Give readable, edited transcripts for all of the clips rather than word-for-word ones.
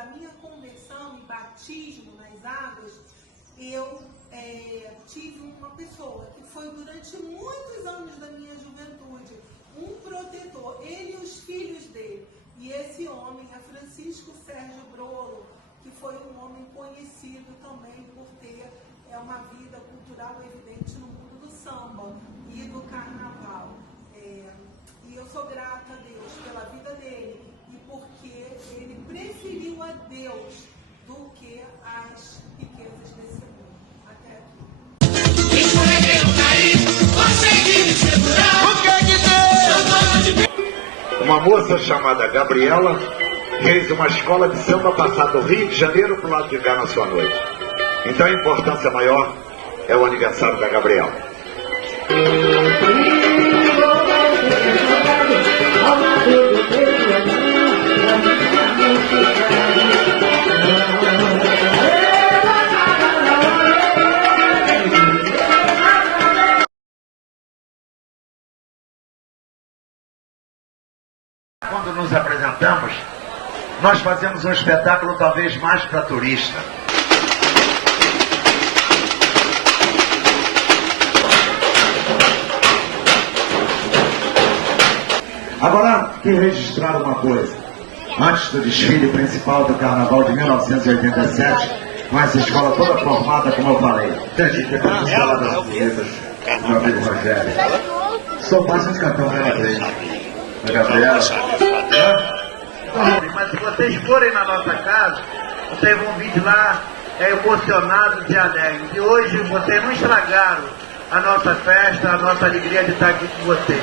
da minha conversão e batismo nas águas, eu tive uma pessoa que foi durante muitos anos da minha juventude um protetor, ele e os filhos dele. E esse homem é Francisco Sérgio Brolo, que foi um homem conhecido também por ter uma vida cultural evidente no mundo do samba e do carnaval. E eu sou grata a Deus pela vida dele e porque ele preferiu a Deus do que as riquezas desse mundo. Até aqui. Uma moça chamada Gabriela fez uma escola de samba passar do Rio de Janeiro para o lado de cá na sua noite. Então a importância maior é o aniversário da Gabriela. Quando nos apresentamos, nós fazemos um espetáculo talvez mais para turista. Agora, que registrar uma coisa. Antes do desfile principal do Carnaval de 1987, com essa escola toda formada, como eu falei. Gente, que para as palavras bonitas do meu amigo Rogério. Sou fácil de cantar uma vez. A Gabriela. Mas se vocês forem na nossa casa, vocês vão vir lá emocionados e alegres. E hoje vocês não estragaram a nossa festa, a nossa alegria de estar aqui com vocês.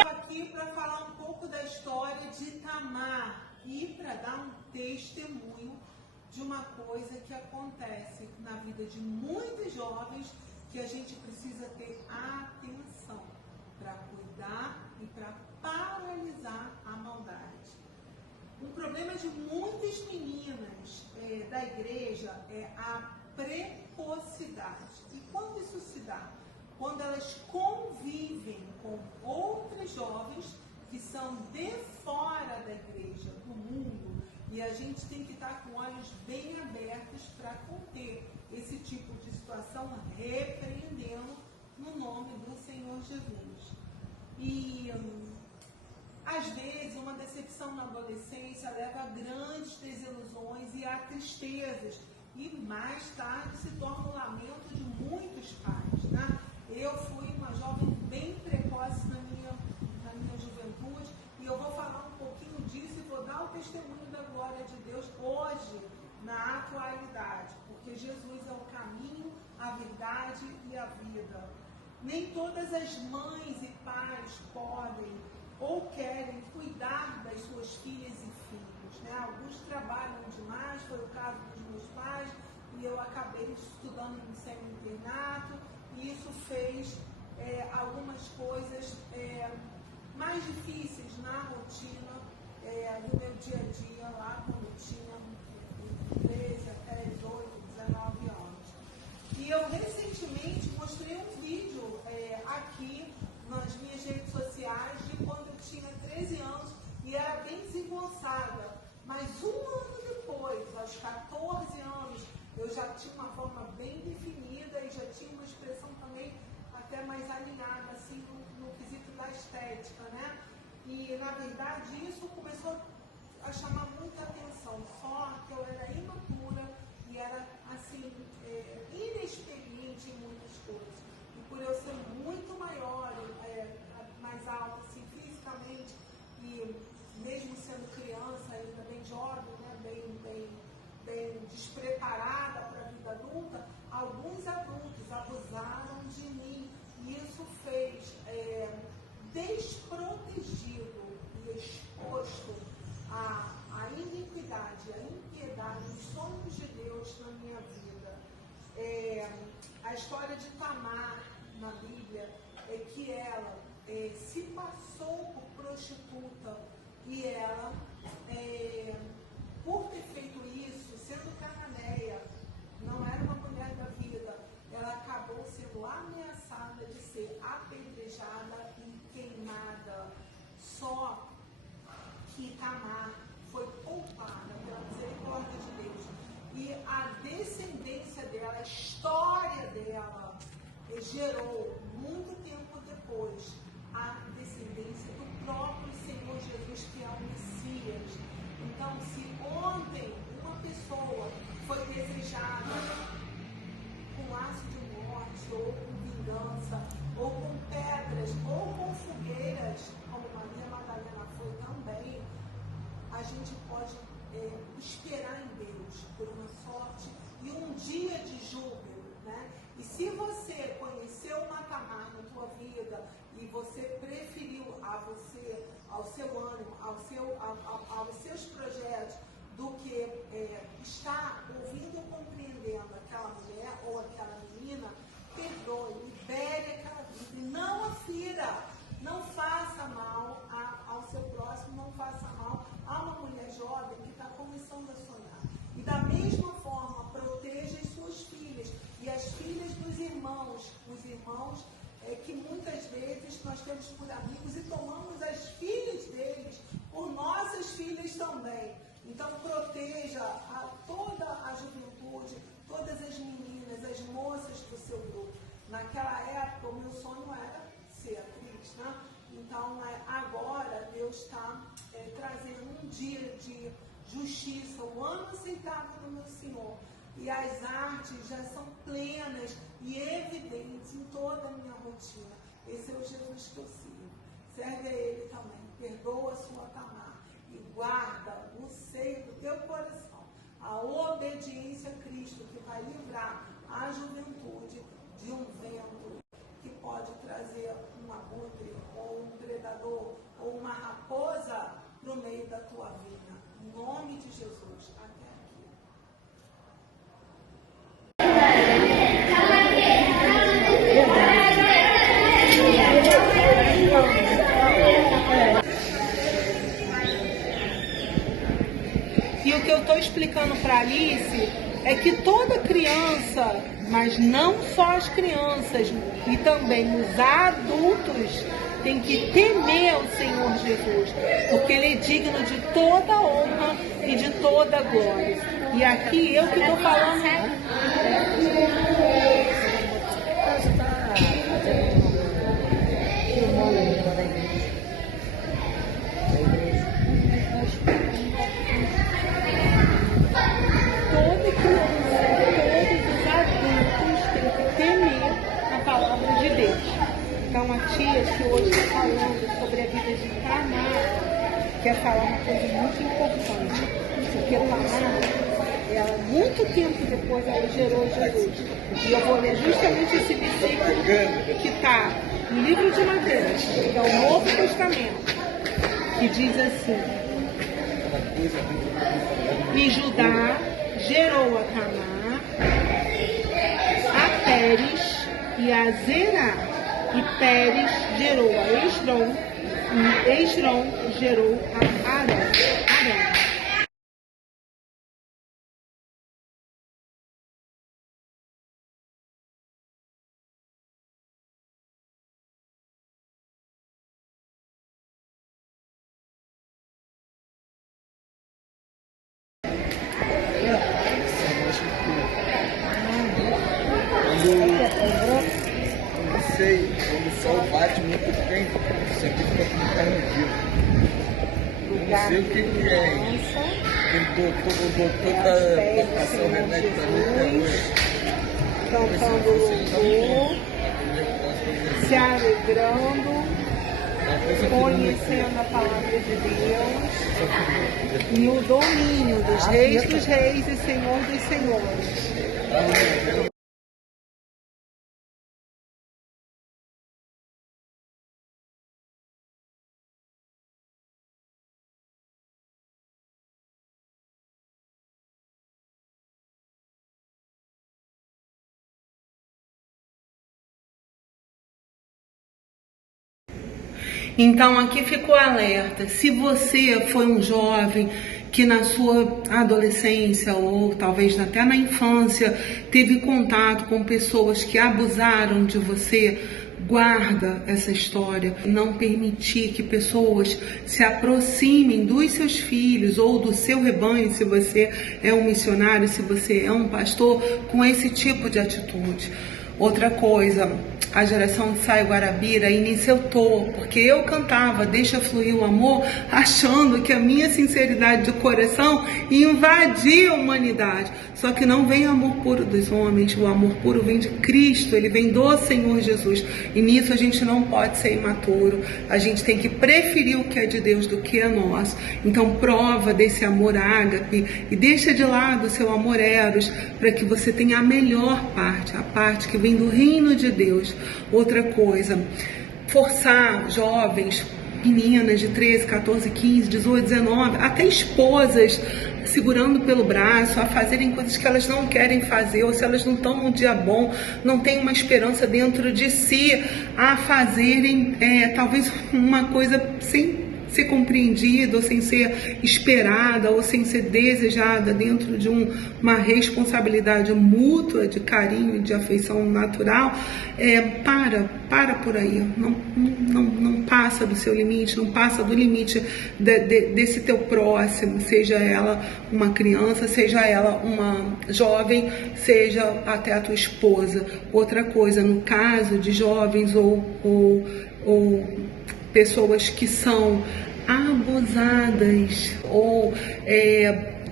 Aqui para falar um pouco da história de Itamar e para dar um testemunho de uma coisa que acontece na vida de muitos jovens que a gente precisa ter atenção para cuidar e para paralisar a maldade. Um problema de muitas meninas da igreja é a precocidade. E quando isso se dá? Quando elas convivem com outros jovens que são de fora da igreja, do mundo, e a gente tem que estar com olhos bem abertos para conter esse tipo de situação, repreendendo no nome do Senhor Jesus. E às vezes uma decepção na adolescência leva a grandes desilusões e a tristezas, e mais tarde se torna o lamento de muitos pais, né? Eu fui uma jovem bem precoce na minha juventude, e eu vou falar um pouquinho disso e vou dar o testemunho da glória de Deus hoje, na atualidade, porque Jesus é o caminho, a verdade e a vida. Nem todas as mães e pais podem ou querem cuidar das suas filhas e filhos, né? Alguns trabalham demais, foi o caso dos meus pais, e eu acabei estudando em semi-internato, e isso fez algumas coisas mais difíceis na rotina do meu dia a dia, lá quando eu tinha 13 até 18, 19 anos. E eu recentemente mostrei um vídeo aqui nas minhas redes sociais de quando eu tinha 13 anos e era bem desengonçada. Mas um ano depois, aos 14 anos, eu já tinha uma forma bem definida e já tinha uma expressão também até mais alinhada, assim, no quesito da estética, né? E, na verdade, isso começou a chamar muita atenção, só que eu era imatura e era, assim, inexperiente em muitas coisas. E por eu ser muito maior, mais alta, assim, fisicamente, e mesmo sendo criança, ainda bem jovem, né, bem despreparada para a vida adulta, alguns adultos abusaram de mim, e isso fez desprotegido e exposto a iniquidade, a impiedade, os sonhos de Deus na minha vida. A história de Tamar na Bíblia é que ela se passou por prostituta e ela, por ter feito isso, sendo cananeia, não era uma mulher da vida, ela acabou sendo ameaçada de ser apedrejada e queimada. Só Tamar foi poupada pela misericórdia de Deus. E a descendência dela, a história dela, gerou, muito tempo depois, a descendência do próprio Senhor Jesus, que é o Messias. Então, se ontem uma pessoa foi desejada com laço de morte, ou com vingança, ou com pedras, ou com fogueiras, como Maria Madalena foi também, a gente pode esperar em Deus por uma sorte e um dia de júbilo, né? E se você conheceu uma Tamar na tua vida e você preferiu ao seu ânimo, aos seus projetos, do que estar ouvindo ou compreendendo aquela mulher ou aquela menina, perdoe, libere aquela vida e não a fira, não faça mal ao seu próximo, não faça mal a uma mulher jovem que está começando a sonhar. E da mesma forma, proteja as suas filhas e as filhas dos irmãos, os irmãos que muitas vezes nós temos por amigos e tomamos as filhas deles por nossas filhas também. Então, proteja toda a juventude, todas as meninas, as moças do seu grupo. Naquela época, o meu sonho era ser atriz, né? Então, agora, Deus está trazendo um dia de justiça, o ano aceitável do meu Senhor. E as artes já são plenas e evidentes em toda a minha rotina. Esse é o Jesus que eu sirvo. Serve a Ele também. Perdoa a sua Tamar e guarda no seio do teu coração a obediência a Cristo, que vai livrar a juventude de um vento que pode trazer um abutre, ou um predador, ou uma raposa para o meio da tua vida. Em nome de Jesus. Até aqui. E o que eu estou explicando para Alice é que toda criança, mas não só as crianças, e também os adultos, tem que temer o Senhor Jesus, porque Ele é digno de toda honra e de toda glória. E aqui eu que estou falando... Toda criança, todos os adultos têm que temer a palavra de Deus. Então a tia que hoje está falando sobre a vida de Tamar, quer falar uma coisa muito importante, porque Tamar, ela, muito tempo depois, ela gerou Jesus. E eu vou ler justamente esse versículo que está no livro de Mateus, que é o Novo Testamento, que diz assim: e Judá gerou a Tamar, a Pérez e a Zerá, e Pérez gerou a Esrom, e Esrom gerou a Arã. Não sei, quando o sol bate muito bem, isso aqui fica com carne viva. Não sei o que é isso. O doutor tá passando remédio pra mim até hoje. Cantando louvor, se alegrando, conhecendo a palavra de Deus e o domínio dos reis e Senhor dos senhores. Então aqui ficou alerta, se você foi um jovem que na sua adolescência ou talvez até na infância teve contato com pessoas que abusaram de você, Guarda essa história, não permitir que pessoas se aproximem dos seus filhos ou do seu rebanho, se você é um missionário, se você é um pastor, com esse tipo de atitude. Outra coisa, a geração de Saio Guarabira iniciou, porque eu cantava Deixa Fluir o Amor, achando que a minha sinceridade de coração invadia a humanidade. Só que não vem amor puro dos homens, o amor puro vem de Cristo, ele vem do Senhor Jesus. E nisso a gente não pode ser imaturo, a gente tem que preferir o que é de Deus do que é nosso. Então prova desse amor ágape e deixa de lado o seu amor eros, para que você tenha a melhor parte, a parte que vem do reino de Deus. Outra coisa, forçar jovens, meninas de 13, 14, 15, 18, 19, até esposas, segurando pelo braço, a fazerem coisas que elas não querem fazer, ou se elas não estão num dia bom, não têm uma esperança dentro de si, a fazerem talvez uma coisa sem ser compreendida, ou sem ser esperada, ou sem ser desejada dentro de uma responsabilidade mútua de carinho e de afeição natural. Para por aí, não passa do seu limite, não passa do limite desse teu próximo, seja ela uma criança, seja ela uma jovem, seja até a tua esposa. Outra coisa, no caso de jovens ou pessoas que são abusadas ou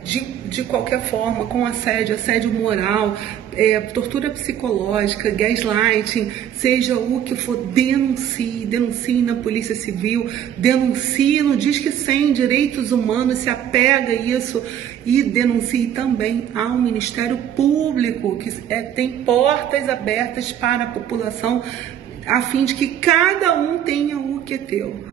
de qualquer forma, com assédio moral, tortura psicológica, gaslighting, seja o que for, denuncie na Polícia Civil, denuncie no Disque 100 Direitos Humanos, se apega a isso e denuncie também ao Ministério Público, que tem portas abertas para a população, a fim de que cada um tenha o que é teu.